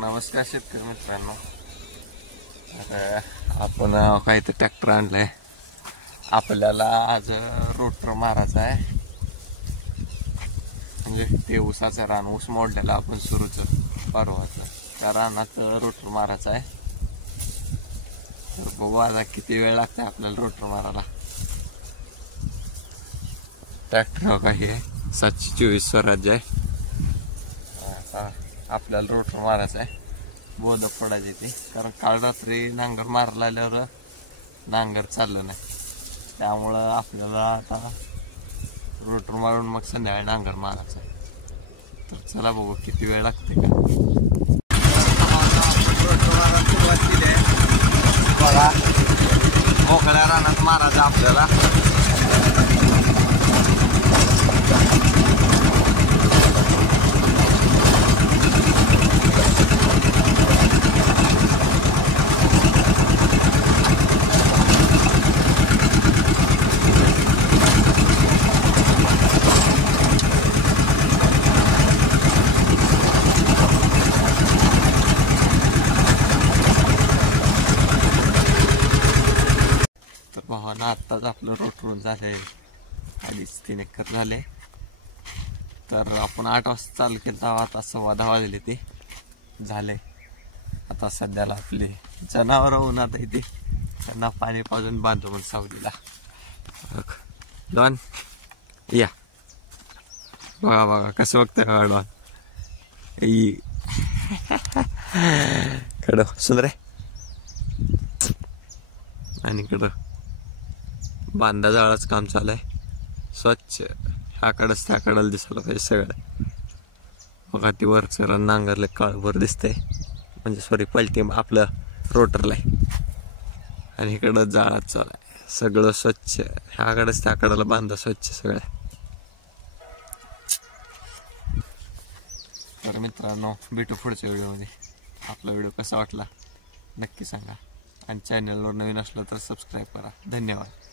नमस्कार शेतकरी मित्रांनो, आपण काही तर ट्रॅक्टर आणलाय. आपल्याला आज रोटर मारायचा आहे. म्हणजे ते ऊसाचं रान, ऊस मोडलेला आपण सुरूच परवाचं त्या रानात रोटर मारायचा आहे. तर बघू आता किती वेळ लागते आपल्याला रोटर मारायला. ट्रॅक्टर काही आहे 724 स्वराज्य आहे. आपल्याला रोटर मारायचा आहे. बोधक पडायची ती, कारण काल रात्री नांगर मारायला आल्यावर नांगर चाललं नाही. त्यामुळं आपल्याला आता रोटर मारून मग संध्याकाळी नांगर मारायचा. तर चला बघू किती वेळ लागते का. रोटर मारायला सुरुवात केली आहे बघा. मोकळ्या रानात मारायचं आपल्याला. भावानं आत्ताच आपलं रोटरून झालंय, आधीच 3 एकर झाले. तर आपण 8 वाजता चालू केलं तेव्हा आता 10:15 वाजले ते झाले. आता सध्याला आपली जनावर उन्हात येते, त्यांना पाणी पाजून बांधू मग सावलीला. डॉन या बघा बघा कसं बघतंय बघा डॉन. कडं सुंदर आहे. आणि कडं बांधा जाळाच काम चालू आहे. स्वच्छ ह्याकडंच त्याकडं दिसायला पाहिजे सगळं. बघा ती वरचं रन नांगरले काळभर दिसतंय, म्हणजे सॉरी पलटी आपलं रोटरला आहे. आणि इकडं जाळाच चालू आहे सगळं स्वच्छ. ह्याकडंच त्याकडला बांधा स्वच्छ सगळं. तर मित्रांनो, भेटू पुढच्या व्हिडिओमध्ये. आपला व्हिडिओ कसा वाटला नक्की सांगा, आणि चॅनलवर नवीन असलं तर सबस्क्राईब करा. धन्यवाद.